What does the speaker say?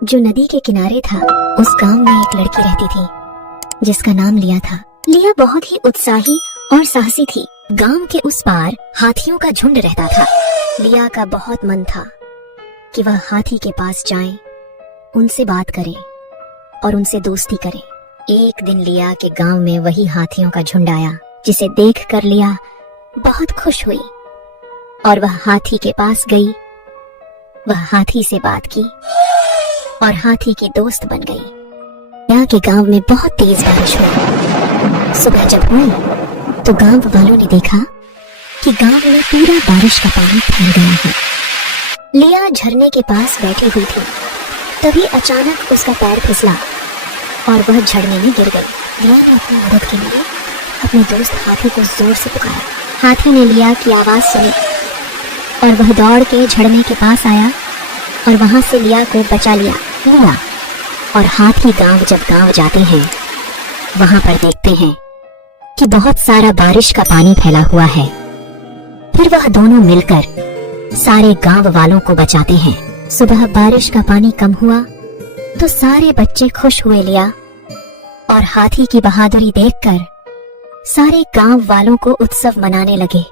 जो नदी के किनारे था, उस गांव में एक लड़की रहती थी जिसका नाम लिया था। लिया बहुत ही उत्साही और साहसी थी। गांव के उस पार हाथियों का झुंड रहता था। लिया का बहुत मन था कि वह हाथी के पास जाए, उनसे बात करे और उनसे दोस्ती करे। एक दिन लिया के गांव में वही हाथियों का झुंड आया, जिसे देखकर लिया बहुत खुश हुई और वह हाथी के पास गई। वह हाथी से बात की और हाथी की दोस्त बन गई। यहाँ के गांव में बहुत तेज बारिश हुई। सुबह जब हुई तो गांव वालों ने देखा कि गांव में पूरा बारिश का पानी फैल गया है। लिया झरने के पास बैठी हुई थी, तभी अचानक उसका पैर फिसला और वह झरने में गिर गई। लिया ने अपनी मदद के लिए अपने दोस्त हाथी को जोर से पुकारा। हाथी ने लिया की आवाज सुनी और वह दौड़ के झरने के पास आया और वहां से लिया को बचा लिया। लिया और हाथी जब गांव जाते हैं, वहां पर देखते हैं कि बहुत सारा बारिश का पानी फैला हुआ है। फिर वह दोनों मिलकर सारे गांव वालों को बचाते हैं। सुबह बारिश का पानी कम हुआ तो सारे बच्चे खुश हुए। लिया और हाथी की बहादुरी देखकर सारे गांव वालों को उत्सव मनाने लगे।